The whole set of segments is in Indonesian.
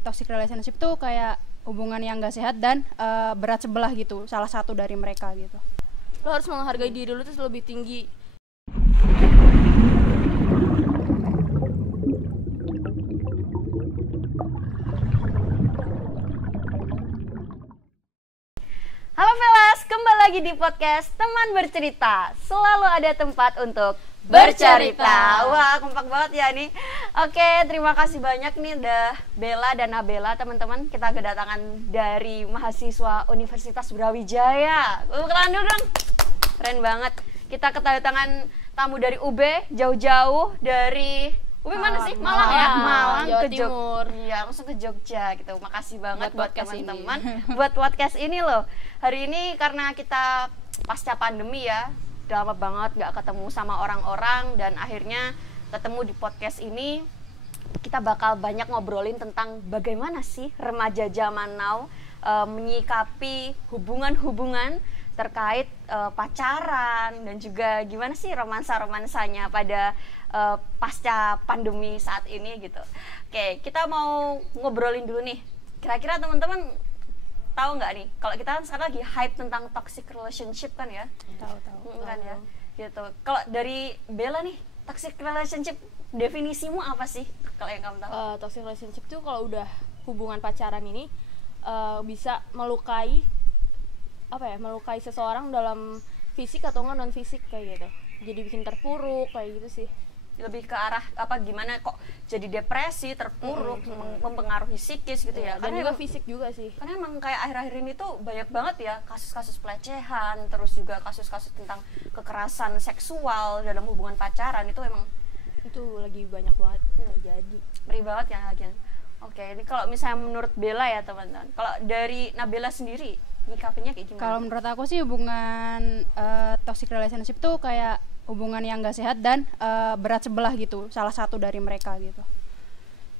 Toxic relationship tuh kayak hubungan yang gak sehat dan berat sebelah gitu, salah satu dari mereka gitu. Lo harus menghargai diri lo tuh lebih tinggi. Halo Velas, kembali lagi di podcast Teman Bercerita. Selalu ada tempat untuk bercerita. Wah, kompak banget ya nih. Oke, terima kasih banyak nih udah Bella dan Nabela, teman-teman. Kita kedatangan dari mahasiswa Universitas Brawijaya. Kenalan dulu dong. Keren banget. Kita kedatangan tamu dari UB, jauh-jauh dari UB mana sih? Malang ya? Malang Jawa ke Timur. Iya, langsung ke Jogja gitu. Makasih banget buat podcast teman-teman buat podcast ini loh. Hari ini karena kita pasca pandemi ya, udah lama banget gak ketemu sama orang-orang, dan akhirnya ketemu di podcast ini. Kita bakal banyak ngobrolin tentang bagaimana sih remaja zaman now menyikapi hubungan-hubungan terkait pacaran, dan juga gimana sih romansa-romansanya pada pasca pandemi saat ini gitu. Oke, kita mau ngobrolin dulu nih. Kira-kira teman-teman tahu nggak nih, kalau kita kan sekarang lagi hype tentang toxic relationship kan ya? Tahu. Kan ya, gitu. Kalau dari Bella nih, toxic relationship definisimu apa sih? Kalau yang kamu tahu? Toxic relationship tuh kalau udah hubungan pacaran ini bisa melukai seseorang dalam fisik atau enggak non fisik kayak gitu. Jadi bikin terpuruk kayak gitu sih. Lebih ke arah apa, gimana kok jadi depresi, terpuruk, mempengaruhi psikis gitu ya? Dan Karena juga emang, fisik juga sih. karena emang kayak akhir-akhir ini tuh banyak banget ya kasus-kasus pelecehan, terus juga kasus-kasus tentang kekerasan seksual dalam hubungan pacaran. Itu emang Itu lagi banyak banget terjadi. ngeri banget ya lagian. Oke, ini kalau misalnya menurut Bella ya teman-teman. Kalau dari Nabela sendiri, nyikapinya kayak gimana? Kalau menurut aku sih hubungan toxic relationship tuh kayak hubungan yang gak sehat dan berat sebelah gitu, salah satu dari mereka gitu.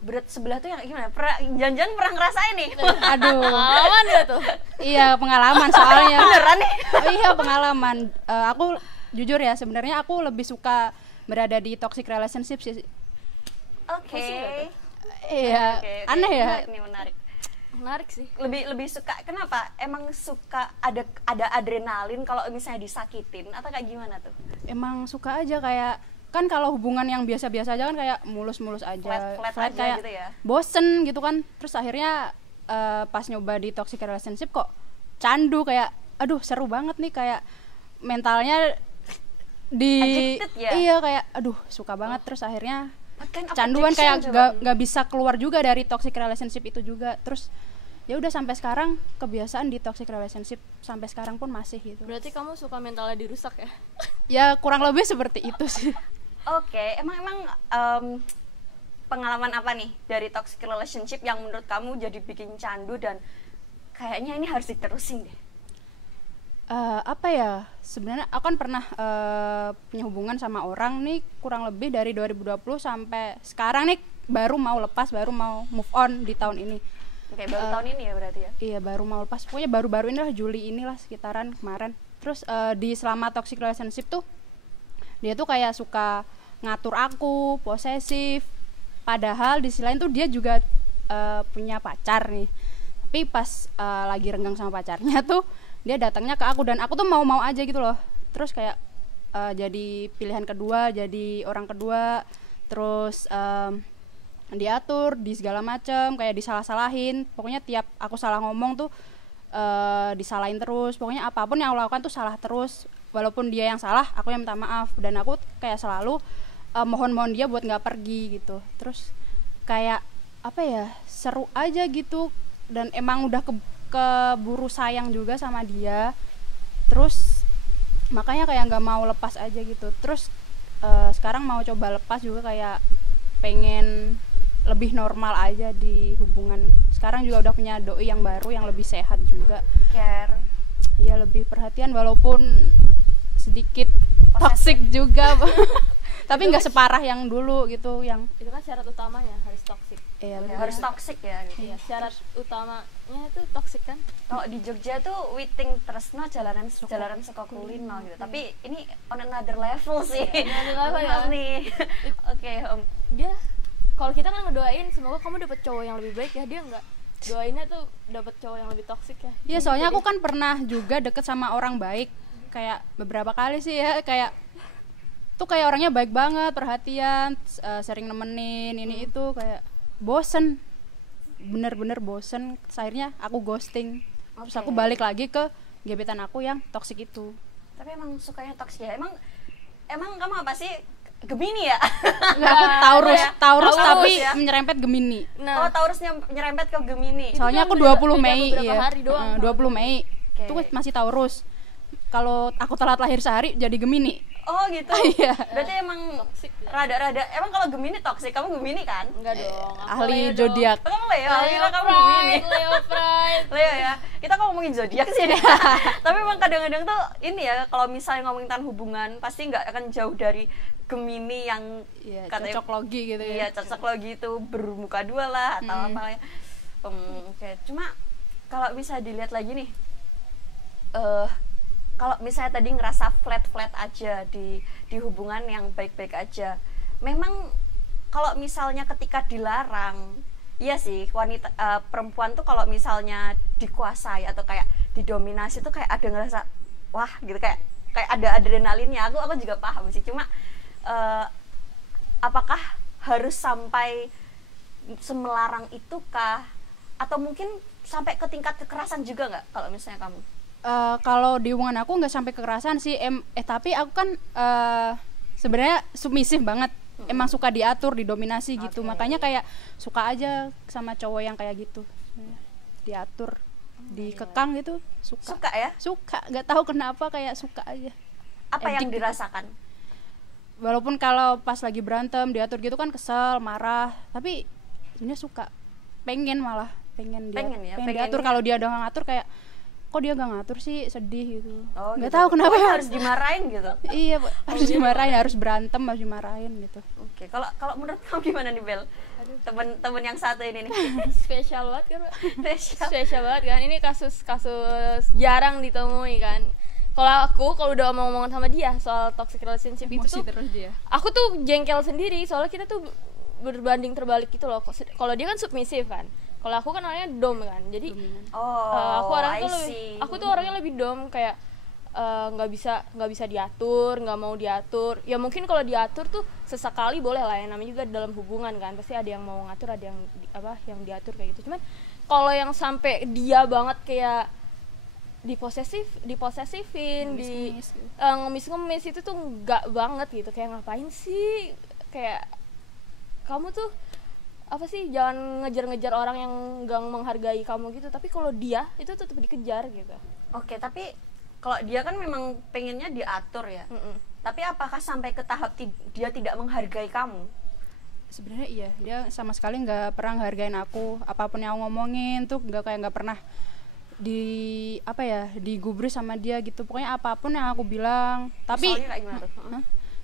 Berat sebelah tuh yang gimana? Jangan-jangan pernah ngerasain nih? Aduh, Pengalaman gak tuh? iya pengalaman soalnya. Beneran nih? Oh iya pengalaman. Aku jujur ya, sebenarnya aku lebih suka berada di toxic relationship sih. Oke. Iya, Oke. aneh ya. Menarik. Menarik sih. Lebih suka, kenapa? Emang suka ada adrenalin kalau misalnya disakitin atau kayak gimana tuh? Emang suka aja, kayak kan kalau hubungan yang biasa-biasa aja kan kayak mulus-mulus aja, Flat aja kayak gitu ya? bosen gitu kan. Terus akhirnya pas nyoba di toxic relationship kok candu, kayak aduh seru banget nih, kayak mentalnya Addicted ya? iya kayak aduh suka banget. Terus akhirnya Kan canduan, addiction kayak coba. gak bisa keluar juga dari toxic relationship itu juga. Terus ya udah sampai sekarang kebiasaan di toxic relationship, sampai sekarang pun masih gitu. Berarti kamu suka mentalnya dirusak ya? Ya kurang lebih seperti itu sih. Oke, emang pengalaman apa nih dari toxic relationship yang menurut kamu jadi bikin candu dan kayaknya ini harus diterusin deh? Apa ya, sebenarnya aku kan pernah punya hubungan sama orang nih kurang lebih dari 2020 sampai sekarang nih, baru mau lepas, baru mau move on di tahun ini. Oke, baru tahun ini ya berarti ya? Iya baru mau lepas, pokoknya baru-baru inilah, Juli inilah sekitaran kemarin. Terus di selama toxic relationship tuh dia tuh kayak suka ngatur aku, posesif, padahal di sisi lain tuh dia juga punya pacar nih. Tapi pas lagi renggang sama pacarnya tuh dia datangnya ke aku, dan aku tuh mau-mau aja gitu loh. Terus kayak jadi pilihan kedua, jadi orang kedua. Terus diatur di segala macam, kayak disalah-salahin. Pokoknya tiap aku salah ngomong tuh disalahin terus. Pokoknya apapun yang aku lakukan tuh salah terus. Walaupun dia yang salah, aku yang minta maaf. Dan aku kayak selalu mohon-mohon dia buat nggak pergi gitu. Terus kayak apa ya, seru aja gitu. Dan emang udah keburu sayang juga sama dia. Terus makanya kayak nggak mau lepas aja gitu. Terus sekarang mau coba lepas juga, kayak pengen lebih normal aja di hubungan. Sekarang juga udah punya doi yang baru yang lebih sehat juga. Care. Ya lebih perhatian, walaupun sedikit toxic juga. Tapi nggak separah yang dulu gitu, yang Itu kan syarat utamanya harus toxic. iya Harus toxic ya gitu. Iya, syarat utamanya itu toxic kan. Kalau di Jogja tuh witing tresno jalanan saka kulino gitu. Tapi ini on another level sih. Another level ya. nih. Oke, Dia Kalau kita kan ngedoain semoga kamu dapet cowok yang lebih baik ya, dia enggak. Doainnya tuh dapet cowok yang lebih toksik ya. Iya, soalnya aku kan pernah juga deket sama orang baik, kayak beberapa kali sih ya, kayak tuh kayak orangnya baik banget, perhatian, sering nemenin ini itu, kayak bosen, bener-bener bosen. Terus akhirnya aku ghosting, terus aku balik lagi ke gebetan aku yang toksik itu. Tapi emang sukanya toksik ya? Emang kamu apa sih? Gemini ya? Enggak, aku Taurus tapi ya? menyerempet Gemini. Oh, Taurusnya nyerempet ke Gemini. Soalnya aku beda 20 Mei, beberapa iya. hari doang. 20 Mei. Oke. Itu masih Taurus. Kalau aku telat lahir sehari jadi Gemini. Oh gitu. Iya. Berarti emang Toxic ya. rada-rada. Emang kalau Gemini toksik, kamu Gemini kan? Enggak dong. aku Ahli Leo dong. zodiak. Oh, kamu Leo, Leo kamu Gemini. Leo Pride. Leo ya. Kita kalau ngomongin zodiak sih. Tapi emang kadang-kadang tuh ini ya, kalau misalnya ngomongin tentang hubungan pasti nggak akan jauh dari Gemini yang Iya, katanya cocok logi gitu ya. iya cocok logi itu bermuka dua lah atau apa ya. Oke. Cuma kalau bisa dilihat lagi nih, kalau misalnya tadi ngerasa flat aja di hubungan yang baik-baik aja, memang kalau misalnya ketika dilarang, iya sih wanita perempuan tuh kalau misalnya dikuasai atau kayak didominasi tuh kayak ada ngerasa wah gitu, kayak ada adrenalinnya. Aku juga paham sih, cuma apakah harus sampai semelarang itu kah, atau mungkin sampai ke tingkat kekerasan juga nggak kalau misalnya kamu? Kalau di hubungan aku nggak sampai kekerasan sih, tapi aku kan sebenarnya submisif banget. Emang suka diatur, didominasi gitu. Makanya kayak suka aja sama cowok yang kayak gitu, diatur, dikekang gitu. Suka ya? Suka, nggak tahu kenapa, kayak suka aja. Apa yang Edik dirasakan? Walaupun kalau pas lagi berantem diatur gitu kan kesel, marah, tapi sebenarnya suka, pengen Pengen diatur. ya. Kalau dia udah nggak ngatur kayak kok dia nggak ngatur sih, sedih gitu. Oh, nggak gitu. tahu kenapa Pokoknya harus dimarahin gitu. Iya, harus dimarahin, harus berantem, harus dimarahin gitu. Oke, kalau menurut kamu gimana nih Bel? Temen yang satu ini nih. Spesial banget kan, Mbak? Spesial. Spesial banget kan, ini kasus jarang ditemui kan. Kalau udah ngomong sama dia soal toxic relationship itu tuh, terus dia. aku tuh jengkel sendiri, soalnya kita tuh berbanding terbalik gitu loh. Kalau dia kan submisif kan, kalau aku kan orangnya dom kan, jadi Oh, aku tuh orangnya lebih dom, kayak nggak bisa diatur, nggak mau diatur. Ya mungkin kalau diatur tuh sesekali boleh lah, yang namanya juga dalam hubungan kan, pasti ada yang mau ngatur, ada yang yang diatur kayak gitu. Cuman kalau yang sampai dia banget kayak diposesifin, ngemis itu tuh nggak banget gitu. Kayak ngapain sih, kayak kamu tuh apa sih, jangan ngejar-ngejar orang yang nggak menghargai kamu gitu. Tapi kalau dia itu tetap dikejar gitu. Oke, tapi kalau dia kan memang pengennya diatur ya. Tapi apakah sampai ke tahap dia tidak menghargai kamu? Sebenarnya iya, dia sama sekali nggak pernah ngehargain aku. Apapun yang aku ngomongin tuh nggak pernah digubris sama dia gitu. Pokoknya apapun yang aku bilang. Tapi Misalnya kayak gimana tuh?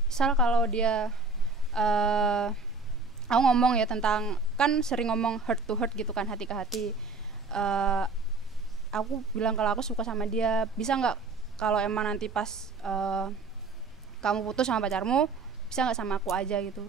misal kalau dia aku ngomong ya tentang, kan sering ngomong heart to heart gitu kan, hati ke hati. Aku bilang kalau aku suka sama dia, bisa nggak kalau emang nanti pas kamu putus sama pacarmu, bisa nggak sama aku aja gitu.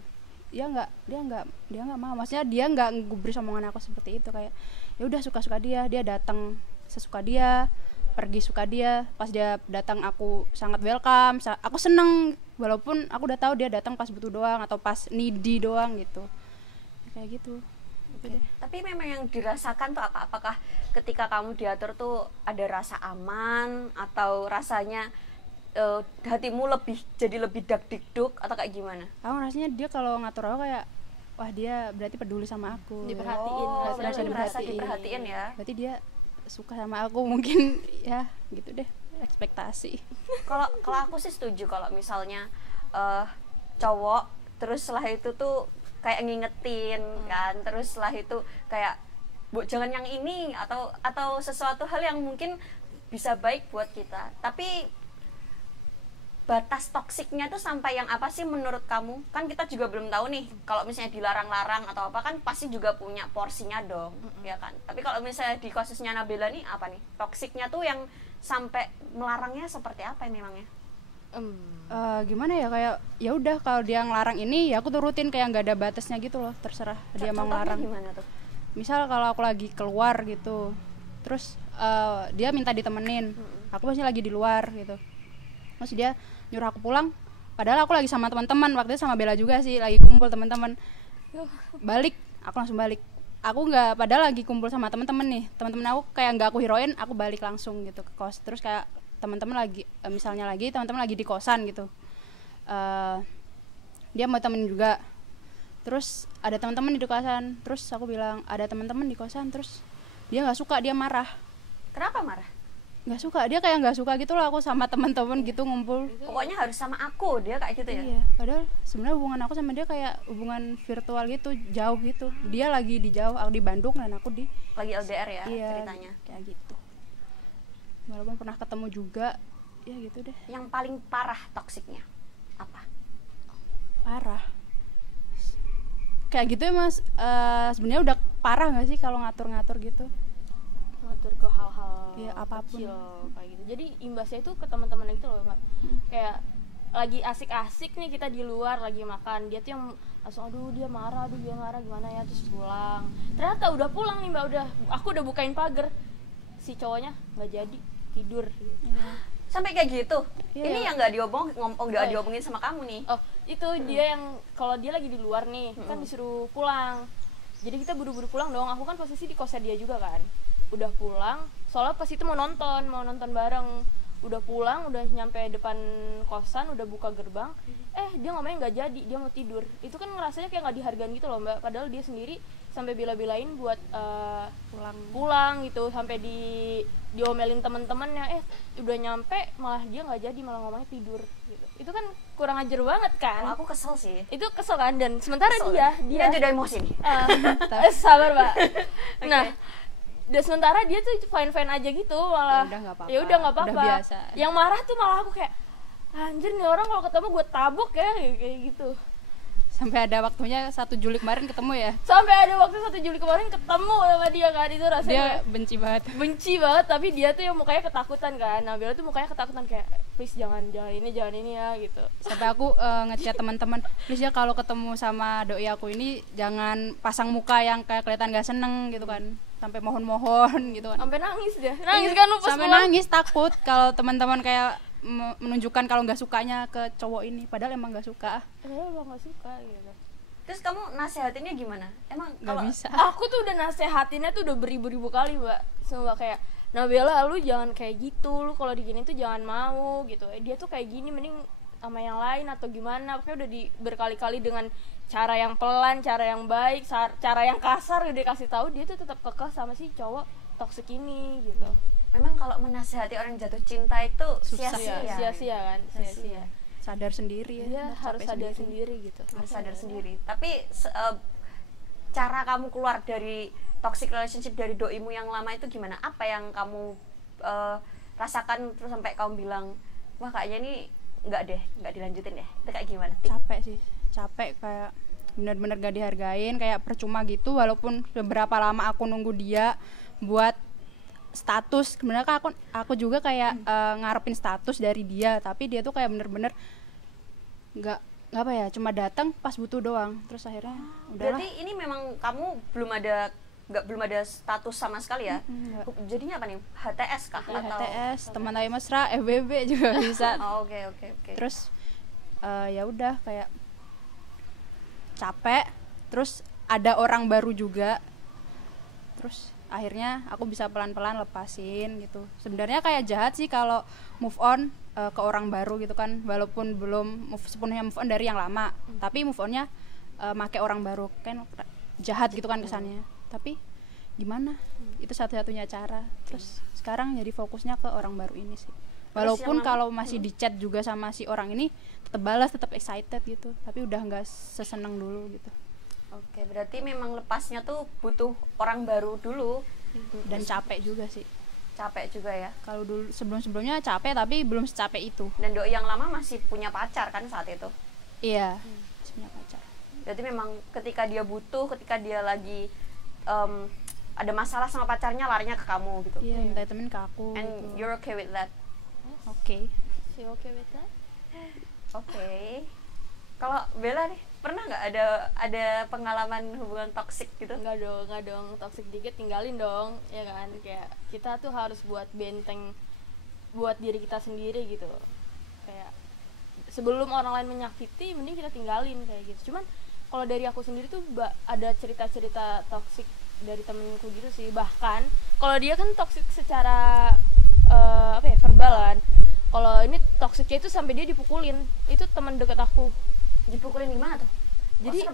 Dia nggak mau. Maksudnya dia nggak ngegubris omongan aku seperti itu, kayak ya udah suka dia datang sesuka dia, pergi suka dia. Pas dia datang aku sangat welcome, aku seneng, walaupun aku udah tahu dia datang pas butuh doang atau pas needy doang gitu, kayak gitu. Okay. Tapi memang yang dirasakan tuh apa? Apakah ketika kamu diatur tuh ada rasa aman, atau rasanya hatimu jadi lebih dak-dikduk, atau kayak gimana? Aku rasanya dia kalau ngatur aku kayak wah, dia berarti peduli sama aku, Diperhatiin. Berarti merasa diperhatiin ya. Berarti dia suka sama aku mungkin ya, gitu deh ekspektasi. Kalau aku sih setuju kalau misalnya cowok terus setelah itu tuh kayak ngingetin kan, terus setelah itu kayak bu jangan yang ini, atau sesuatu hal yang mungkin bisa baik buat kita. Tapi batas toksiknya tuh sampai yang apa sih menurut kamu? Kan kita juga belum tahu nih, kalau misalnya dilarang-larang atau apa kan pasti juga punya porsinya dong, ya kan? Tapi kalau misalnya di kasusnya Nabila nih apa nih? Toksiknya tuh yang sampai melarangnya seperti apa memangnya? Gimana ya, kayak ya udah kalau dia ngelarang ini ya aku turutin, kayak nggak ada batasnya gitu loh, terserah dia mau Contohnya ngelarang. gimana tuh? Misal kalau aku lagi keluar gitu, terus dia minta ditemenin, aku pasti lagi di luar gitu, terus dia nyuruh aku pulang, padahal aku lagi sama teman-teman, waktu itu sama Bella juga sih, lagi kumpul teman-teman, balik, aku langsung balik. Aku nggak, padahal lagi kumpul sama teman-teman nih, teman-teman aku kayak nggak aku hirauin, aku balik langsung gitu ke kos. Terus kayak teman-teman lagi misalnya lagi teman-teman lagi di kosan gitu, dia mau temenin juga, terus ada teman-teman di kosan, terus aku bilang ada teman-teman di kosan, terus dia nggak suka, dia marah. Kenapa marah? Nggak suka, dia kayak nggak suka gitu loh aku sama teman-teman gitu ngumpul. Pokoknya harus sama aku, dia kayak gitu ya? Iya, padahal sebenarnya hubungan aku sama dia kayak hubungan virtual gitu, jauh gitu. Dia lagi di jauh, aku di Bandung dan aku di Lagi LDR ya iya, ceritanya. kayak gitu. Walaupun pernah ketemu juga, ya gitu deh. Yang paling parah toksiknya apa? Parah. Kayak gitu ya Mas, sebenarnya udah parah nggak sih kalau ngatur-ngatur gitu? Ngatur ke hal-hal Iya, apapun. kecil kayak gitu. Jadi imbasnya itu ke teman-teman gitu loh, Mbak. Kayak lagi asik-asik nih kita di luar lagi makan, dia tuh yang langsung aduh dia marah gimana ya, terus pulang. Ternyata udah pulang nih Mbak, aku udah bukain pagar. Si cowoknya nggak jadi, tidur gitu. Sampai kayak gitu? Iya. Ini yang nggak diomongin sama kamu nih? Oh, itu dia yang kalau dia lagi di luar nih, kan disuruh pulang. Jadi kita buru-buru pulang dong. Aku kan posisi di kosnya dia juga kan. Udah pulang, soalnya pas itu mau nonton bareng. Udah pulang, udah nyampe depan kosan, udah buka gerbang. Dia ngomongnya nggak jadi, dia mau tidur. Itu kan ngerasanya kayak nggak dihargain gitu loh Mbak. Padahal dia sendiri sampai bela-belain buat pulang gitu, sampai diomelin teman-temannya. Udah nyampe malah dia nggak jadi, malah ngomongnya tidur gitu. Itu kan kurang ajar banget kan. Kalau aku kesel sih. Itu kesel kan, dan sementara Kesel, dia ini aja udah emosi nih. sabar Mbak. Nah, dan sementara dia tuh fine aja gitu, malah Ya udah nggak apa-apa. udah Udah biasa. Yang marah tuh malah aku kayak anjir nih orang kalau ketemu gue tabok ya, kayak gitu. Sampai ada waktunya 1 Juli kemarin ketemu ya. Sampai ada waktu 1 Juli kemarin ketemu sama dia kan, itu rasanya Dia kayak benci banget. benci banget, tapi dia tuh yang mukanya ketakutan kan. Nabila tuh mukanya ketakutan kayak please jangan ini ya gitu. Sampai aku ngechat teman-teman, please ya kalau ketemu sama doi aku ini jangan pasang muka yang kayak kelihatan gak seneng gitu kan. Sampai mohon-mohon gitu kan. Sampai nangis dia. Nangis kan lu pas Sampai pulang? nangis, takut kalau teman-teman kayak menunjukkan kalau nggak sukanya ke cowok ini, padahal emang nggak suka. Emang nggak suka gitu. Terus kamu nasehatinnya gimana? Emang Nggak kalau bisa. Aku tuh udah nasehatinnya tuh udah beribu-ribu kali Mbak. Semua kayak Nabila lu jangan kayak gitu, lu kalau digini tuh jangan mau gitu. Dia tuh kayak gini, mending sama yang lain atau gimana. Pokoknya udah berkali-kali dengan cara yang pelan, cara yang baik, cara yang kasar udah dikasih tahu, dia tuh tetap kekeh sama si cowok toksik ini gitu. memang kalau menasehati orang jatuh cinta itu Susah. Sia-sia kan, sia-sia. Sadar sendiri ya. Dia harus sadar sendiri gitu. Harus sadar sendiri. Tapi cara kamu keluar dari toxic relationship dari doimu yang lama itu gimana? Apa yang kamu rasakan terus sampai kamu bilang, wah kayaknya ini nggak dilanjutin deh. Itu kayak gimana? Capek sih, capek, kayak benar-benar gak dihargain, kayak percuma gitu. Walaupun beberapa lama aku nunggu dia buat status, sebenarnya kan aku juga kayak ngarepin status dari dia, tapi dia tuh kayak bener-bener nggak apa ya, cuma datang pas butuh doang, terus akhirnya udahlah. Berarti ini memang kamu belum ada status sama sekali ya? Jadinya apa nih? HTS kah? Ya, Atau HTS, teman tapi mesra, FBB juga bisa. Oh, oke. Terus ya udah kayak capek, terus ada orang baru juga, terus akhirnya aku bisa pelan-pelan lepasin gitu. Sebenarnya kayak jahat sih kalau move on ke orang baru gitu kan, walaupun belum sepenuhnya move on dari yang lama, tapi move onnya make orang baru kan jahat gitu kan kesannya. Tapi gimana, itu satu-satunya cara. Terus sekarang jadi fokusnya ke orang baru ini sih. Walaupun kalau masih di chat juga sama si orang ini, tetap balas, tetap excited gitu, tapi udah nggak seseneng dulu gitu. Oke, berarti memang lepasnya tuh butuh orang baru dulu. Dan capek juga sih. Capek juga ya. Kalau dulu sebelum-sebelumnya capek, tapi belum secapek itu. Dan doi yang lama masih punya pacar kan saat itu? Iya, masih punya pacar. Berarti memang ketika dia butuh, ketika dia lagi ada masalah sama pacarnya, larinya ke kamu gitu. Iya, minta temen ke aku And gitu. you're okay with that? Oke. Si oke with that? Oke. Kalau Bella nih, pernah nggak ada pengalaman hubungan toksik gitu? Enggak dong, toxic dikit tinggalin dong, ya kan? Kayak kita tuh harus buat benteng buat diri kita sendiri gitu. Kayak sebelum orang lain menyakiti, mending kita tinggalin kayak gitu. Cuman kalau dari aku sendiri tuh ada cerita-cerita toxic dari temenku gitu sih. Bahkan kalau dia kan toxic secara verbal kan. Kalau ini toksiknya itu sampai dia dipukulin. Itu teman dekat aku. Dipukulin gimana tuh? Jadi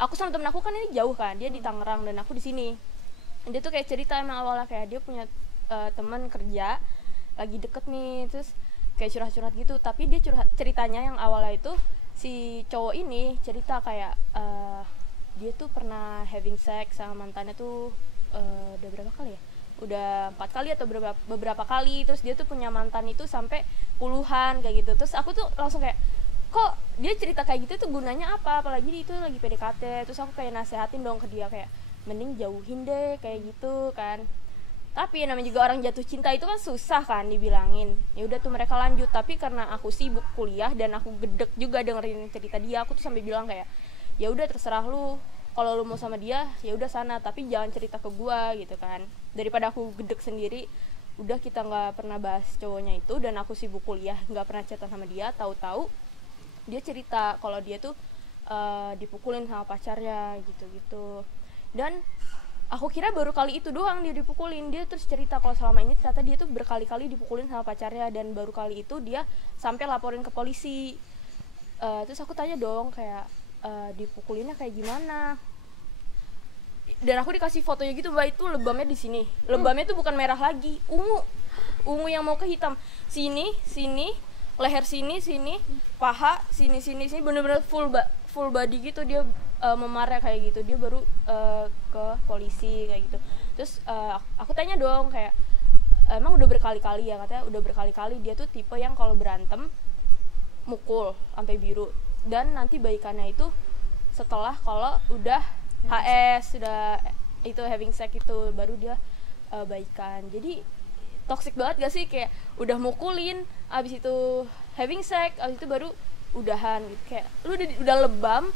aku sama temen aku kan ini jauh kan, dia di Tangerang dan aku di sini. Dia tuh kayak cerita emang awalnya kayak dia punya teman kerja lagi deket nih, terus kayak curhat-curhat gitu. Tapi dia ceritanya yang awalnya itu si cowok ini cerita kayak dia tuh pernah having sex sama mantannya tuh udah berapa kali ya? Udah 4 kali atau beberapa kali. Terus dia tuh punya mantan itu sampai puluhan kayak gitu. Terus aku tuh langsung kayak, kok dia cerita kayak gitu tuh gunanya apa, apalagi itu lagi PDKT. Terus aku kayak nasehatin dong ke dia kayak mending jauhin deh kayak gitu kan. Tapi namanya juga orang jatuh cinta itu kan susah kan dibilangin. Ya udah tuh mereka lanjut, tapi karena aku sibuk kuliah dan aku gedek juga dengerin cerita dia, aku tuh sampai bilang kayak ya udah terserah lu, kalau lu mau sama dia ya udah sana, tapi jangan cerita ke gua gitu kan. Daripada aku gedek sendiri, udah kita nggak pernah bahas cowoknya itu dan aku sibuk kuliah nggak pernah chatan sama dia. Tahu-tahu dia cerita kalau dia tuh dipukulin sama pacarnya gitu-gitu. Dan aku kira baru kali itu doang dia dipukulin. Dia terus cerita kalau selama ini ternyata dia tuh berkali-kali dipukulin sama pacarnya, dan baru kali itu dia sampai laporin ke polisi. Terus aku tanya dong kayak dipukulinnya kayak gimana, dan aku dikasih fotonya gitu, Mbak. Itu lebamnya di sini. Lebamnya tuh bukan merah lagi, ungu yang mau ke hitam. Sini, leher sini, paha, sini, bener-bener full body gitu. Dia memarah kayak gitu. Dia baru ke polisi kayak gitu. Terus aku tanya dong kayak emang udah berkali-kali ya, katanya udah berkali-kali. Dia tuh tipe yang kalau berantem mukul sampai biru, dan nanti baikannya itu setelah kalau udah HS, sudah itu having sex itu baru dia baikan. Jadi toxic banget gak sih, kayak udah mukulin, abis itu having sex, abis itu baru udahan gitu. Kayak lu udah lebam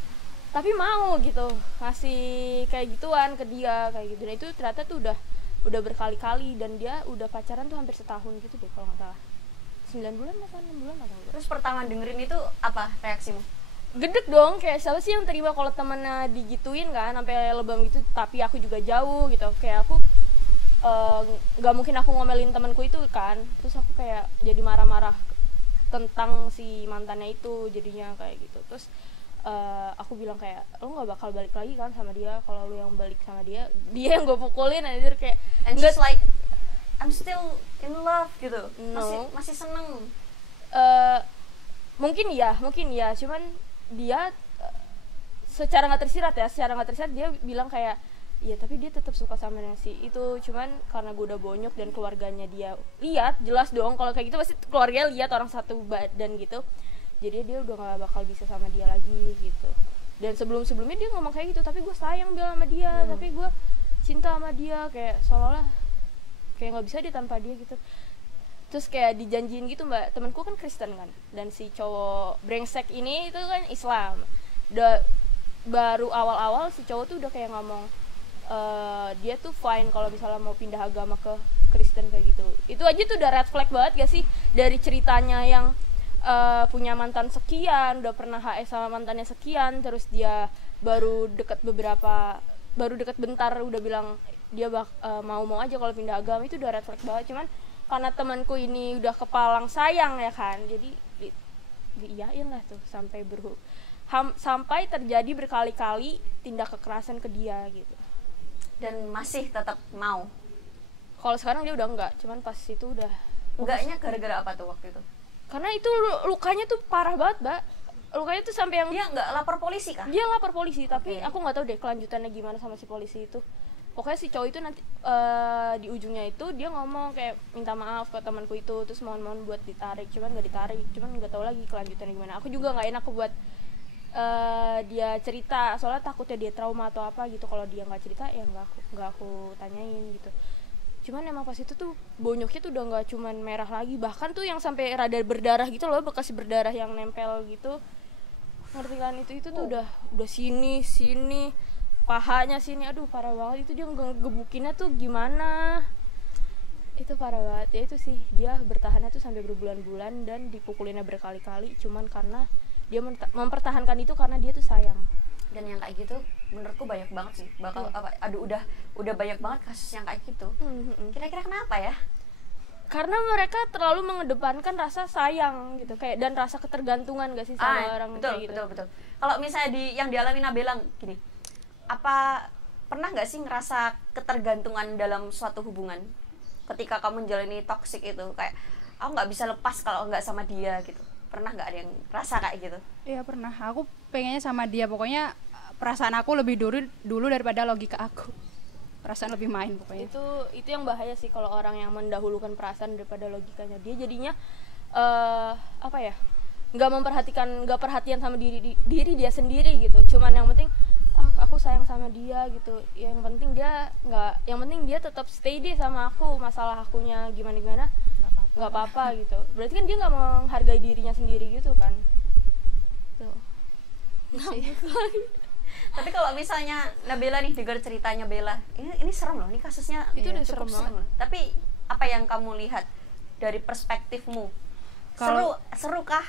tapi mau gitu ngasih kayak gituan ke dia kayak gitu. Dan itu ternyata tuh udah berkali-kali, dan dia udah pacaran tuh hampir setahun gitu deh kalau nggak salah. 9 bulan atau 6 bulan atau enggak. Terus pertama dengerin itu apa reaksimu? Gedek dong, kayak siapa sih yang terima kalau temennya digituin kan sampai lebam gitu. Tapi aku juga jauh gitu, kayak aku nggak mungkin aku ngomelin temanku itu kan. Terus aku kayak jadi marah-marah tentang si mantannya itu jadinya kayak gitu. Terus aku bilang kayak lo nggak bakal balik lagi kan sama dia, kalau lo yang balik sama dia yang gue pukulin aja kayak. And she's like I'm still in love gitu. No. Masih seneng. Mungkin ya, cuman dia secara nggak tersirat dia bilang kayak iya tapi dia tetap suka sama si itu, cuman karena gue udah bonyok dan keluarganya dia lihat, jelas dong kalau kayak gitu pasti keluarganya lihat orang satu badan gitu, jadi dia udah nggak bakal bisa sama dia lagi gitu. Dan sebelumnya dia ngomong kayak gitu, tapi gue sayang bilang sama dia, tapi gue cinta sama dia, kayak seolah-olah kayak nggak bisa dia tanpa dia gitu. Terus kayak dijanjiin gitu, Mbak, temanku kan Kristen kan, dan si cowok brengsek ini itu kan Islam. Baru awal-awal si cowok tuh udah kayak ngomong dia tuh fine kalau misalnya mau pindah agama ke Kristen kayak gitu. Itu aja tuh udah red flag banget gak sih, dari ceritanya yang punya mantan sekian, udah pernah HS sama mantannya sekian, terus dia baru deket bentar udah bilang dia mau aja kalau pindah agama. Itu udah red flag banget. Cuman karena temanku ini udah kepalang sayang ya kan, jadi diiyain lah tuh sampai terjadi berkali-kali tindak kekerasan ke dia gitu. Dan masih tetap mau. Kalau sekarang dia udah enggak, cuman pas itu udah enggaknya gara-gara apa tuh waktu itu? Karena itu lukanya tuh parah banget, Mbak. Lukanya tuh sampai yang dia nggak lapor polisi kan? Dia lapor polisi, tapi aku nggak tahu deh kelanjutannya gimana sama si polisi itu. Pokoknya si cowok itu nanti di ujungnya itu dia ngomong kayak minta maaf ke temanku itu, terus mohon buat ditarik, cuman nggak ditarik, cuman nggak tahu lagi kelanjutannya gimana. Aku juga nggak enak buat dia cerita, soalnya takutnya dia trauma atau apa gitu. Kalau dia nggak cerita ya nggak aku tanyain gitu. Cuman emang pas itu tuh bonyoknya tuh udah nggak cuman merah lagi, bahkan tuh yang sampai rada berdarah gitu loh, bekas berdarah yang nempel gitu, ngerti kan? Itu tuh udah sini pahanya sini, aduh parah banget. Itu dia gebukinnya tuh gimana, itu parah banget ya. Itu sih dia bertahannya tuh sampai berbulan-bulan dan dipukulinnya berkali-kali cuman karena dia mempertahankan itu karena dia tuh sayang. Dan yang kayak gitu menurutku banyak banget sih, udah banyak banget kasus yang kayak gitu. Kira-kira kenapa ya? Karena mereka terlalu mengedepankan rasa sayang gitu, kayak, dan rasa ketergantungan gak sih sama orang kayak gitu. Betul. Kalau misalnya yang dialami Nabila gini, apa pernah nggak sih ngerasa ketergantungan dalam suatu hubungan ketika kamu menjalani toksik itu, kayak aku nggak bisa lepas kalau nggak sama dia gitu? Pernah nggak ada yang rasa kayak gitu? Iya pernah, aku pengennya sama dia, pokoknya perasaan aku lebih dulu daripada logika aku, perasaan lebih main pokoknya. Itu yang bahaya sih, kalau orang yang mendahulukan perasaan daripada logikanya. Dia jadinya apa ya, nggak perhatian sama diri dia sendiri gitu. Cuman yang penting aku sayang sama dia gitu, yang penting dia tetap stay deh sama aku, masalah akunya gimana nggak apa-apa gitu. Berarti kan dia nggak menghargai dirinya sendiri gitu kan. Tuh. Tapi kalau misalnya Nabila nih, dengar ceritanya Bella, ini serem loh, ini kasusnya itu udah cukup serem loh. Tapi apa yang kamu lihat dari perspektifmu? Seru kah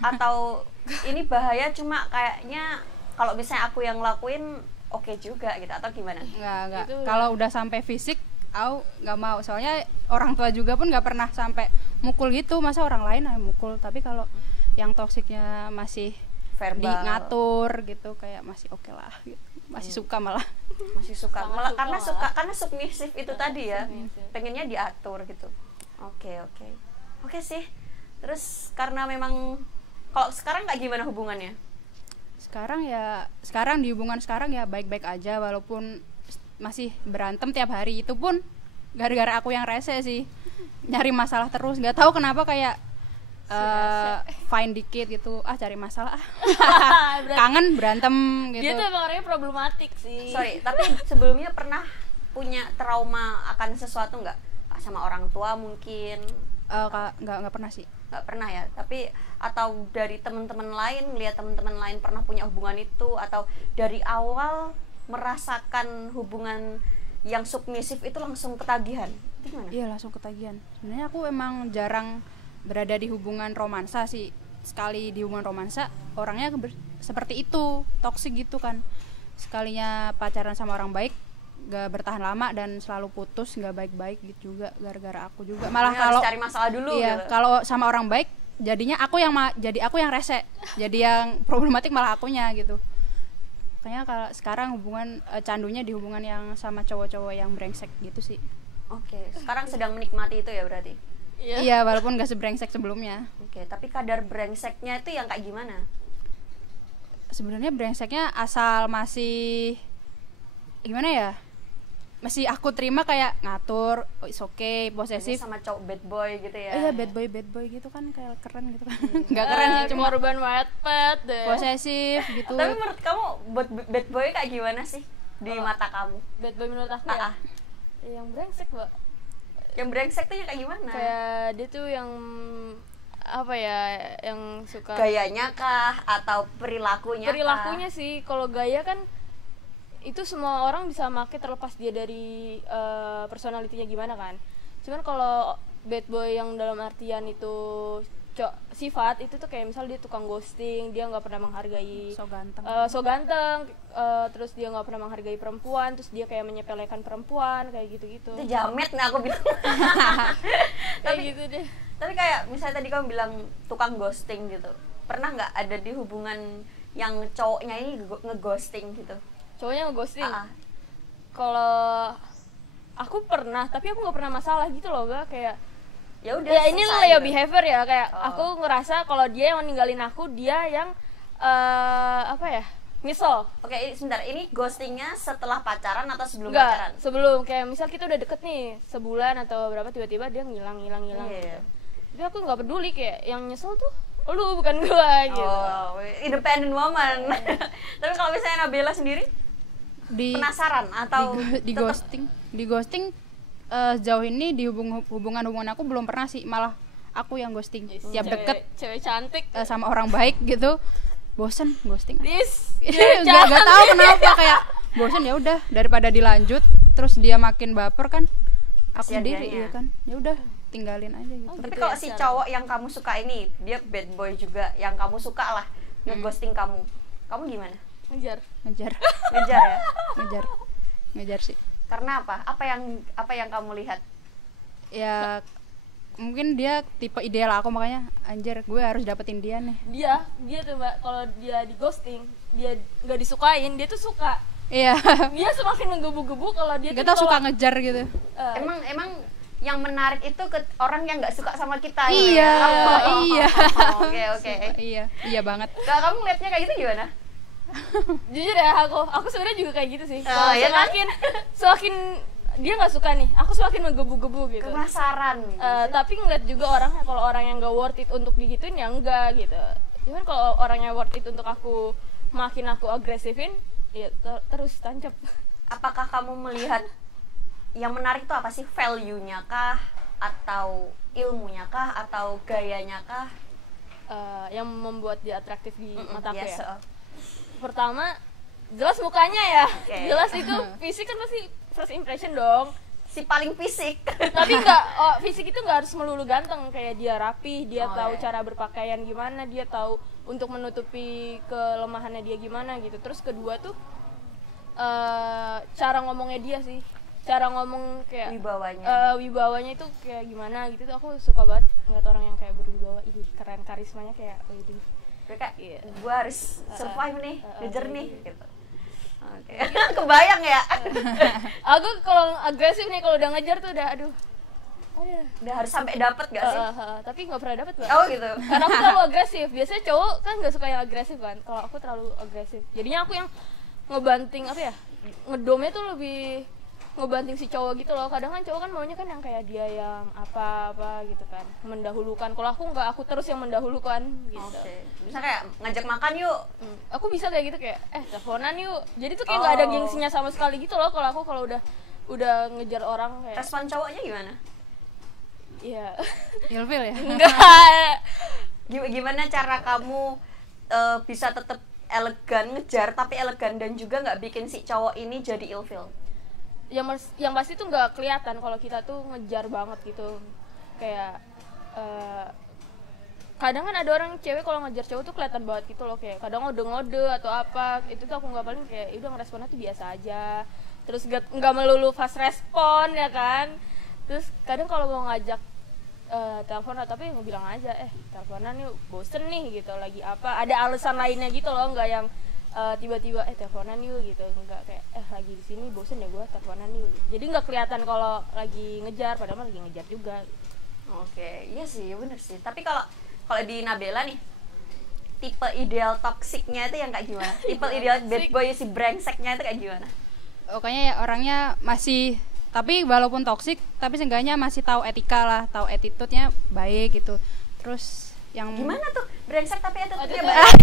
atau ini bahaya, cuma kayaknya kalau misalnya aku yang ngelakuin oke juga gitu, atau gimana? Enggak. Kalau udah sampai fisik aku nggak mau, soalnya orang tua juga pun nggak pernah sampai mukul gitu, masa orang lain yang mukul. Tapi kalau yang toksiknya masih verbal, ngatur gitu, kayak masih oke lah gitu. Masih suka malah karena submisif itu tadi ya, pengennya diatur gitu. Oke sih. Terus karena memang kalau sekarang kayak gimana hubungannya? Sekarang di hubungan sekarang ya baik-baik aja, walaupun masih berantem tiap hari. Itu pun gara-gara aku yang rese sih, nyari masalah terus, nggak tahu kenapa, kayak fine dikit gitu, cari masalah kangen berantem gitu. Dia tuh emang orangnya problematik sih. Sorry, tapi sebelumnya pernah punya trauma akan sesuatu nggak, sama orang tua mungkin? Nggak pernah sih. Nggak pernah ya, tapi atau dari teman-teman lain, lihat teman-teman lain pernah punya hubungan itu, atau dari awal merasakan hubungan yang submisif itu langsung ketagihan? Itu gimana? Iya, langsung ketagihan. Sebenarnya aku emang jarang berada di hubungan romansa sih. Sekali di hubungan romansa orangnya seperti itu, toksik gitu kan. Sekalinya pacaran sama orang baik gak bertahan lama dan selalu putus, gak baik-baik gitu juga, gara-gara aku juga. Malah kalau cari masalah dulu. Iya, gitu. Kalau sama orang baik jadinya aku yang rese, jadi yang problematik malah akunya gitu. Makanya kalau sekarang hubungan candunya di hubungan yang sama cowok-cowok yang brengsek gitu sih. Oke, sekarang sedang menikmati itu ya berarti? Iya, walaupun gak sebrengsek sebelumnya. Oke, tapi kadar brengseknya itu yang kayak gimana? Sebenarnya brengseknya asal masih gimana ya, masih aku terima, kayak ngatur, it's okay, posesif sama cowok bad boy gitu ya. Iya, bad boy gitu kan, kayak keren gitu kan. Nggak keren sih, cuma korban Wattpad deh, posesif gitu. Tapi menurut kamu bad boy kayak gimana sih di mata kamu? Bad boy menurut aku yang brengsek, Mbak. Yang brengsek tuh yang kayak gimana? Kayak dia tuh yang apa ya, yang suka gayanya kah atau perilakunya sih. Kalau gaya kan itu semua orang bisa make, terlepas dia dari personalitinya gimana kan. Cuman kalau bad boy yang dalam artian itu sifat itu tuh kayak misal dia tukang ghosting, dia nggak pernah menghargai, so ganteng, terus dia nggak pernah menghargai perempuan, terus dia kayak menyepelekan perempuan, kayak gitu-gitu. Itu jamet nih aku bilang. Kayak gitu deh. Tapi kayak misalnya tadi kamu bilang tukang ghosting gitu, pernah nggak ada di hubungan yang cowoknya ini ngeghosting gitu? Cowoknya ngeghosting? Kalau aku pernah, tapi aku nggak pernah masalah gitu loh, Mbak. Kayak ya udah, ya ini Leo behavior ya, kayak aku ngerasa kalau dia yang ninggalin aku, dia yang apa ya, nyesel. Oke, sebentar, ini ghostingnya setelah pacaran atau sebelum Enggak, pacaran? Sebelum, kayak misal kita udah deket nih sebulan atau berapa, tiba-tiba dia ngilang gitu. Tapi aku nggak peduli, kayak yang nyesel tuh lu bukan gua gitu. Independent woman. Tapi kalau misalnya Nabila sendiri penasaran atau di ghosting sejauh ini di hubungan aku belum pernah sih, malah aku yang ghosting. Tiap deket cewek cantik sama orang baik gitu, bosen ghosting. Gak Gak tahu kenapa, kayak bosen, ya udah daripada dilanjut terus dia makin baper kan, aku sendiri ya kan, ya udah tinggalin aja gitu. Tapi kalau si cowok yang kamu suka ini, dia bad boy juga, yang kamu suka lah, nge-ghosting kamu gimana? ngejar Ngejar ya? Ngejar sih. Karena apa? Apa yang kamu lihat? Ya mungkin dia tipe ideal aku, makanya anjir gue harus dapetin dia nih. Dia tuh Mbak, kalau dia di ghosting, dia nggak disukain, dia tuh suka. Iya. Dia semakin menggebu-gebu kalau dia kita suka ngejar gitu. Emang yang menarik itu ke orang yang nggak suka sama kita. Iya, iya. Oke. Iya banget. Kalau kamu ngeliatnya kayak gitu gimana? Jujur ya, aku sebenarnya juga kayak gitu sih. Ya kan? Semakin dia nggak suka nih, aku semakin menggebu-gebu gitu. Penasaran. Tapi ngeliat juga orangnya, kalau orang yang nggak worth it untuk digituin ya enggak gitu. Cuman kalau orangnya worth it untuk aku agresifin, ya terus tancap. Apakah kamu melihat yang menarik itu apa sih? Value-nya kah? Atau ilmunya kah? Atau gayanya kah? Yang membuat dia atraktif di mataku yes, ya. Pertama, jelas mukanya ya. Okay. Jelas itu fisik kan pasti first impression dong. Si paling fisik. Tapi fisik itu nggak harus melulu ganteng, kayak dia rapih, dia tahu cara berpakaian gimana, dia tahu untuk menutupi kelemahannya dia gimana gitu. Terus kedua tuh cara ngomongnya dia sih. Cara ngomong kayak wibawanya itu kayak gimana gitu tuh, aku suka banget ngeliat orang yang kayak berwibawa. Ih, keren, karismanya kayak kayak gue harus survive nih, ngejar nih gitu. Oke. Kebayang ya. Aku kalau agresif nih, kalau udah ngejar tuh udah udah harus sampai dapet gak sih? Tapi nggak pernah dapet Mbak. Oh gitu. Karena aku terlalu agresif. Biasanya cowok kan nggak suka yang agresif kan. Kalau aku terlalu agresif, jadinya aku yang ngebanting ngedomnya tuh lebih ngebanting si cowok gitu loh. Kadang kan cowok kan maunya kan yang kayak dia yang apa gitu kan, mendahulukan. Kalau aku nggak, aku terus yang mendahulukan gitu. Bisa kayak ngajak makan yuk. Aku bisa kayak gitu, kayak teleponan yuk. Jadi tuh kayak nggak ada gengsinya sama sekali gitu loh. Kalau aku udah ngejar orang kayak. Respon cowoknya gimana? Iya. Ilfil ya? Enggak. Gimana cara kamu bisa tetap elegan ngejar, tapi elegan dan juga nggak bikin si cowok ini jadi ilfil? Yang pasti tuh nggak kelihatan kalau kita tuh ngejar banget gitu. Kayak kadang kan ada orang cewek kalau ngejar cowok tuh kelihatan banget gitu loh, kayak kadang ngode atau apa. Itu tuh aku nggak, paling kayak udah ngeresponnya tuh biasa aja. Terus nggak melulu fast respon ya kan. Terus kadang kalau mau ngajak telepon, tapi bilang aja teleponan yuk, bosen nih gitu, lagi apa, ada alasan lainnya gitu loh, nggak yang tiba-tiba teleponan yuk gitu, nggak kayak lagi di sini bosen ya gue, teleponan yuk gitu. Jadi nggak kelihatan kalau lagi ngejar, padahal lagi ngejar juga gitu. Oke, iya sih, bener sih. Tapi kalau di Nabela nih, tipe ideal toksiknya itu yang kayak gimana? Tipe ideal bad boy si brengseknya itu kayak gimana? Pokoknya ya orangnya masih, tapi walaupun toksik tapi seenggaknya masih tahu etika lah, tahu attitude-nya baik gitu. Terus yang gimana tuh brengsek tapi attitude-nya baik?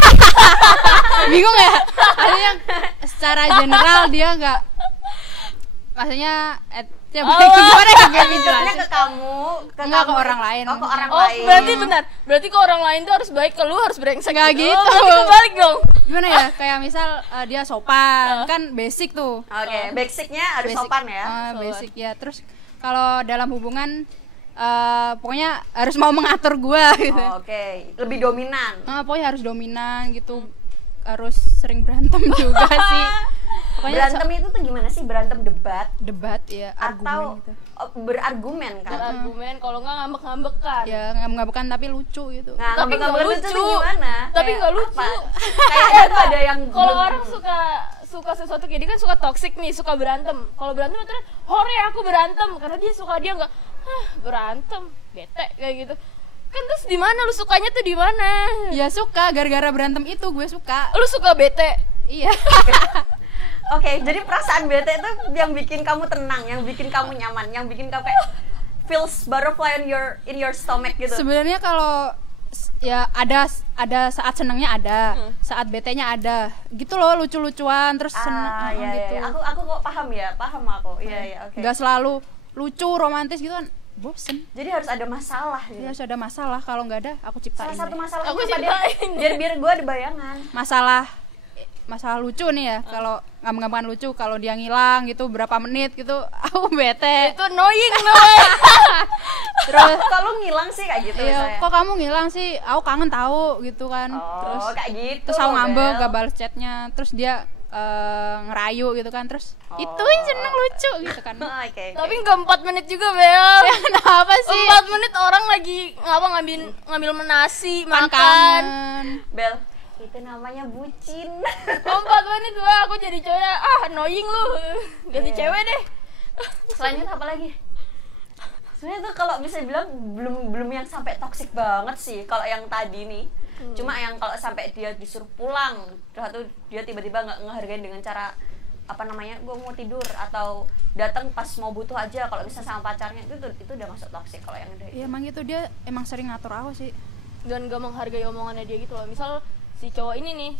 Bingung ya? Ada yang secara general dia nggak, maksudnya ya baik gimana ya, gue attitude-nya ke kamu, enggak ke orang lain. Oh, ke orang lain. lain. Berarti benar. Berarti ke orang lain tuh harus baik, ke lu harus brengsek. Nggak gitu. Berarti kebalik dong. Gimana ya? Kayak misal dia sopan, kan basic tuh. Oke, basicnya harus sopan ya. Basic ya. Terus kalau dalam hubungan pokoknya harus mau mengatur gue gitu. Oke, lebih dominan. Pokoknya harus dominan gitu. Harus sering berantem juga sih. Pokoknya berantem itu tuh gimana sih? Berantem debat ya, atau gitu. Berargumen kan? Berargumen, kalau nggak ngambek-ngambekan. Ya ngambek-ngambekan tapi lucu gitu. Nah, tapi nggak lucu gimana? Tapi nggak lucu. Kayaknya tuh ada yang kalau orang suka sesuatu kayak dia kan suka toxic nih, suka berantem. Kalau berantem terus hore aku berantem, karena dia suka, dia nggak berantem, bete kayak gitu. Kan terus di mana lu sukanya tuh, di mana? Ya suka, gara-gara berantem itu gue suka. Lu suka bete? Iya. Oke, jadi perasaan bete itu yang bikin kamu tenang, yang bikin kamu nyaman, yang bikin kamu kayak feels butterfly in your stomach gitu. Sebenarnya kalau ya ada saat senangnya ada, saat betenya ada, gitu loh, lucu-lucuan terus senang gitu. Iya. Aku kok paham aku. Iya, oke. Nggak selalu lucu romantis gitu kan bosen. Jadi harus ada masalah gitu. Jadi harus ada masalah, kalau nggak ada aku ciptain. Salah satu deh. masalah Aku apa deh? ciptain. Biar gue ada bayangan. Masalah lucu nih ya, kalau gampang-gampang lucu, kalau dia ngilang gitu berapa menit gitu aku bete. Itu annoying Terus Kalau ngilang sih kayak gitu iya, saya. kok kamu ngilang sih? Aku kangen tahu gitu kan. Terus Oh, kayak gitu. terus aku ngambek Bel. gak balas chatnya, terus dia ngerayu gitu kan, terus Oh. ituin seneng lucu gitu kan. Oke. Tapi nggak 4 menit juga Bel. Kenapa sih? 4 menit orang lagi ngambil nasi Kan makan. kangen. Bel, itu namanya bucin. 4 menit gua aku jadi cowok annoying lu. Ganti Iya. cewek deh. Selain itu apa lagi? Sebenarnya tuh kalau bisa bilang belum yang sampai toksik banget sih kalau yang tadi nih. Cuma yang kalau sampai dia disuruh pulang, terus tuh dia tiba-tiba nggak ngehargain dengan cara apa namanya, gue mau tidur, atau datang pas mau butuh aja kalau bisa sama pacarnya, itu udah masuk toksik kalau yang udah itu. Iya emang gitu, dia emang sering ngatur aku sih. Dan gak menghargai omongannya dia gitu loh. Misal si cowok ini nih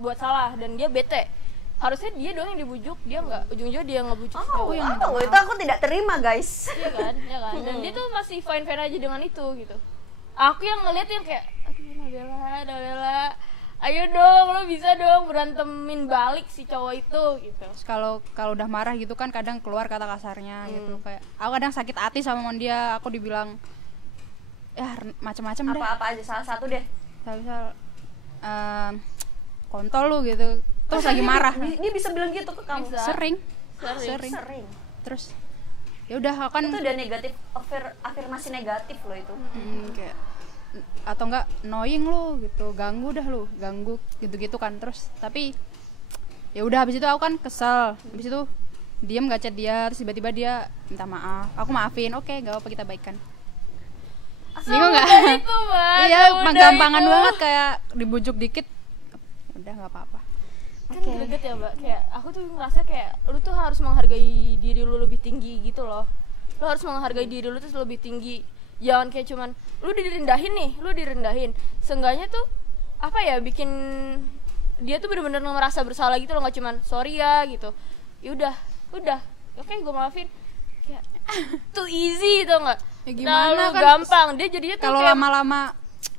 buat salah dan dia bete, harusnya dia doang yang dibujuk, dia nggak, ujung-ujungnya dia ngebujuk si Oh, cowok. itu aku tidak terima guys. Iya kan, ya kan. Dan dia tuh masih fine aja dengan itu gitu. Aku yang ngeliat yang kayak, aduh Nabila, ayo dong, lo bisa dong berantemin balik si cowok itu gitu. Terus kalau udah marah gitu kan kadang keluar kata kasarnya gitu, kayak aku kadang sakit hati sama dia, aku dibilang ya macam-macam deh. Apa-apa aja, salah satu deh. Misal kontol lu gitu, terus lagi marah. Dia bisa bilang gitu ke kamu. Bisa. Sering. Sering. Terus ya udah aku kan Itu udah negatif, afirmasi negatif loh itu. kayak atau enggak annoying lu gitu, ganggu gitu kan. Terus tapi ya udah habis itu aku kan kesel, habis itu diam gak chat dia, terus tiba-tiba dia minta maaf, aku maafin, oke gak apa, kita baikan. Bingung nggak? Itu Mbak. Iya, Udah gampangan itu. banget, kayak dibujuk dikit udah nggak apa-apa. Kan greget ya Mbak, kayak aku tuh ngerasa kayak lu tuh harus menghargai diri lu lebih tinggi gitu loh. Lu harus menghargai diri lu tuh lebih tinggi. Jangan kayak cuman lu direndahin. Seenggaknya tuh apa ya, bikin dia tuh benar-benar merasa bersalah gitu loh, nggak cuman sorry ya gitu. Ya udah, oke gue maafin. Kayak too easy tuh nggak? Ya gimana Terlalu kan, gampang. Dia jadinya tuh kalau kayak lama-lama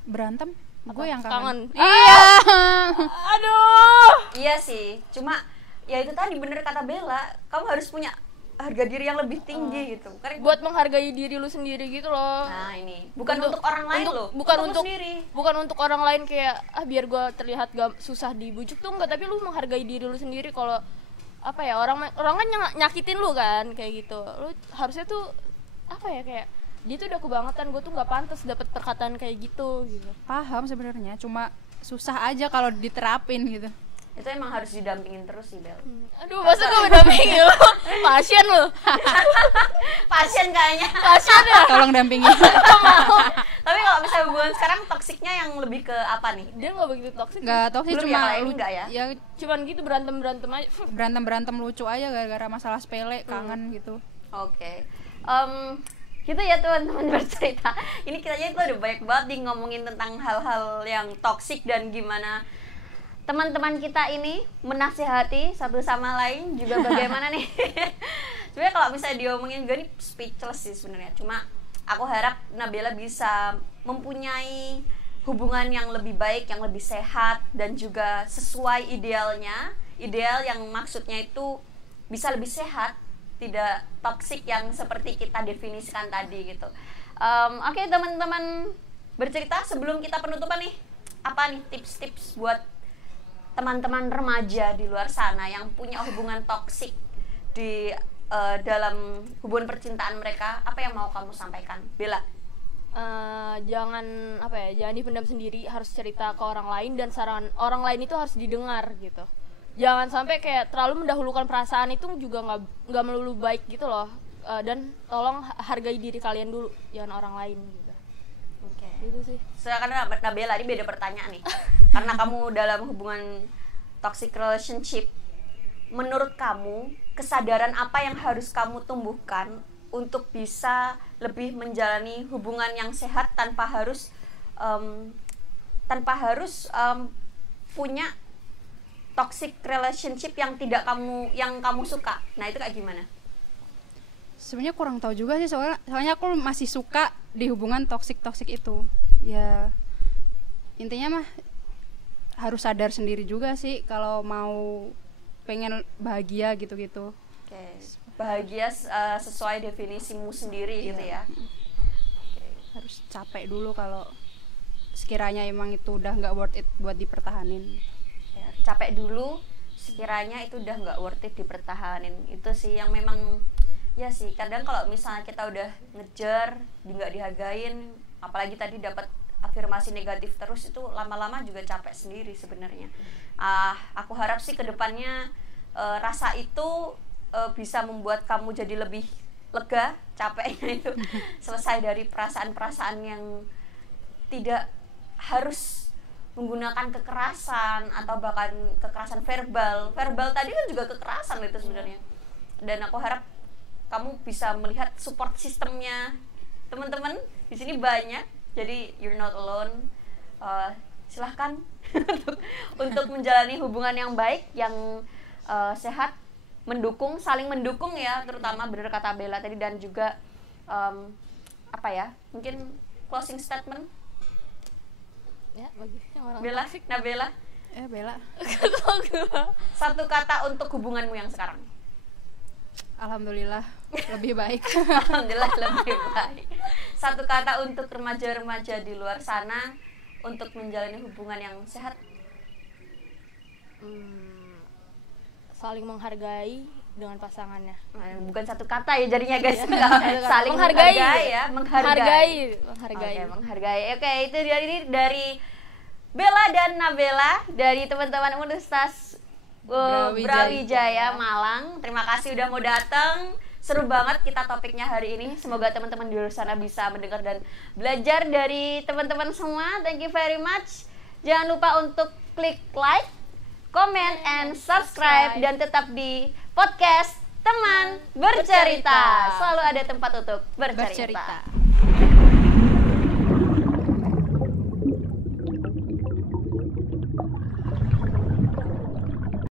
berantem gue yang kangen. Iya. Aduh. Iya sih, cuma ya itu tadi bener kata Bella, kamu harus punya harga diri yang lebih tinggi gitu. Karena Buat menghargai diri lu sendiri gitu loh. nah ini bukan untuk orang lain loh, bukan lu untuk sendiri. bukan untuk orang lain kayak biar gue terlihat susah dibujuk tuh enggak, tapi lu menghargai diri lu sendiri. Kalau apa ya, orang kan nyakitin lu kan kayak gitu, lu harusnya tuh apa ya, kayak dia tuh udah kebangetan, gue tuh nggak pantas dapat perkataan kayak gitu. Paham sebenarnya, cuma susah aja kalau diterapin gitu. Itu emang harus didampingin terus sih Bel. Aduh, masa gue mendampingi lu? Pasien lu? Pasien kayaknya. Pasien ya? Tolong dampingin. Tapi kalau misalnya hubungan sekarang toksiknya yang lebih ke apa nih? Dia nggak begitu toksik. Nggak toksik, Belum cuma ya, kalau ini nggak ya? ya Cuman gitu berantem aja. berantem lucu aja gara-gara masalah sepele, kangen gitu. Oke. Gitu ya teman-teman bercerita. Ini kitanya itu udah banyak banget nih ngomongin tentang hal-hal yang toksik dan gimana teman-teman kita ini menasihati satu sama lain juga bagaimana nih. Sebenarnya kalau misalnya diomongin juga nih speechless sih sebenarnya. Cuma aku harap Nabila bisa mempunyai hubungan yang lebih baik, yang lebih sehat dan juga sesuai idealnya. Ideal yang maksudnya itu bisa lebih sehat, tidak toksik yang seperti kita definisikan tadi gitu. Oke, teman-teman bercerita, sebelum kita penutupan nih, apa nih tips-tips buat teman-teman remaja di luar sana yang punya hubungan toksik di dalam hubungan percintaan mereka? Apa yang mau kamu sampaikan, Bella? Jangan dipendam sendiri, harus cerita ke orang lain, dan saran orang lain itu harus didengar gitu. Jangan sampai kayak terlalu mendahulukan perasaan, itu juga nggak melulu baik gitu loh. Dan tolong hargai diri kalian dulu, jangan orang lain gitu. Oke. Itu sih. Silakan Nabila, ini beda pertanyaan nih. Karena kamu dalam hubungan toxic relationship, menurut kamu kesadaran apa yang harus kamu tumbuhkan untuk bisa lebih menjalani hubungan yang sehat tanpa harus punya toxic relationship yang kamu suka? Nah, itu kayak gimana? Sebenarnya kurang tahu juga sih, soalnya aku masih suka di hubungan toksik itu. Ya intinya mah harus sadar sendiri juga sih kalau mau pengen bahagia gitu-gitu. Oke. Bahagia sesuai definisimu sendiri gitu ya. Harus capek dulu kalau sekiranya emang itu udah nggak worth it buat dipertahanin. Ya, capek dulu sekiranya itu udah nggak worth it dipertahanin. Itu sih yang memang ya sih, kadang kalau misalnya kita udah ngejar nggak dihargain, apalagi tadi dapat afirmasi negatif terus, itu lama-lama juga capek sendiri sebenarnya. Aku harap sih kedepannya rasa itu bisa membuat kamu jadi lebih lega, capeknya itu selesai dari perasaan-perasaan yang tidak harus menggunakan kekerasan atau bahkan kekerasan verbal tadi kan juga kekerasan itu sebenarnya. Dan aku harap kamu bisa melihat support sistemnya teman-teman di sini banyak, jadi you're not alone. Silahkan untuk menjalani hubungan yang baik, yang sehat, saling mendukung ya, terutama benar kata Bella tadi. Dan juga mungkin closing statement ya bagi orang Bella, Nabella. Bella. Satu kata untuk hubunganmu yang sekarang. Alhamdulillah lebih baik. Alhamdulillah lebih baik. Satu kata untuk remaja-remaja di luar sana untuk menjalani hubungan yang sehat. Saling menghargai dengan pasangannya. Bukan satu kata ya jadinya guys. Saling menghargai ya, menghargai. Oke, itu dari Bella dan Nabella dari teman-teman Universitas Brawijaya Malang. Terima kasih udah mau datang. Seru banget kita topiknya hari ini. Semoga teman-teman di luar sana bisa mendengar dan belajar dari teman-teman semua. Thank you very much. Jangan lupa untuk klik like, comment, and subscribe. Dan tetap di podcast Teman Bercerita. Selalu ada tempat untuk bercerita.